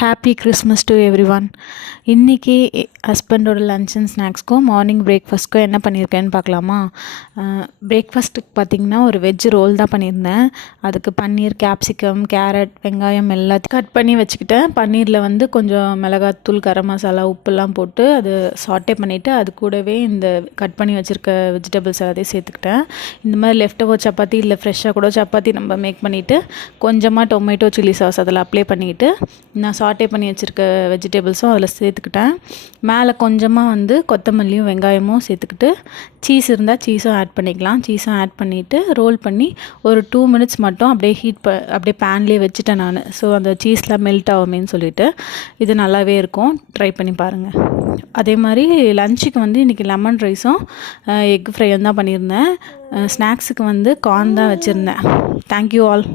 Happy Christmas to every one. இன்றைக்கி ஹஸ்பண்டோட lunch and ஸ்நாக்ஸ்க்கும் morning பிரேக்ஃபாஸ்ட்க்கும் என்ன பண்ணியிருக்கேன்னு பார்க்கலாமா? பிரேக்ஃபாஸ்ட்டுக்கு பார்த்திங்கன்னா ஒரு வெஜ் ரோல் தான் பண்ணியிருந்தேன். அதுக்கு பன்னீர், கேப்சிகம், கேரட், வெங்காயம் எல்லாத்தையும் கட் பண்ணி வச்சுக்கிட்டேன். பன்னீரில் வந்து கொஞ்சம் மிளகாத்தூள், கரம் மசாலா, உப்புலாம் போட்டு அது சாட்டே பண்ணிவிட்டு அது கூடவே இந்த கட் பண்ணி வச்சுருக்க வெஜிடபிள்ஸ் எல்லாத்தையும் சேர்த்துக்கிட்டேன். இந்த மாதிரி லெஃப்ட் ஓவர் சப்பாத்தி இல்லை ஃப்ரெஷ்ஷாக கூட சப்பாத்தி நம்ம மேக் பண்ணிவிட்டு கொஞ்சமாக டொமேட்டோ சில்லி சாஸ் அதில் அப்ளை பண்ணிக்கிட்டு நான் சாட்டே பண்ணி வச்சுருக்க வெஜிடபிள்ஸும் அதில் சேர்த்துக்கிட்டேன். மேலே கொஞ்சமாக வந்து கொத்தமல்லியும் வெங்காயமும் சேர்த்துக்கிட்டு சீஸ் இருந்தால் சீஸும் ஆட் பண்ணிக்கலாம். சீஸும் ஆட் பண்ணிவிட்டு ரோல் பண்ணி ஒரு 2 மினிட்ஸ் மட்டும் அப்படியே அப்படியே பேன்லேயே வச்சுட்டேன் நான். ஸோ அந்த சீஸ்லாம் மெல்ட் ஆகுமேன்னு சொல்லிவிட்டு இது நல்லாவே இருக்கும். ட்ரை பண்ணி பாருங்கள். அதே மாதிரி லஞ்சுக்கு வந்து இன்றைக்கி லெமன் ரைஸும் எக் ஃப்ரையும் தான் பண்ணியிருந்தேன். ஸ்நாக்ஸுக்கு வந்து கார்ன் தான் வச்சுருந்தேன். Thank you all.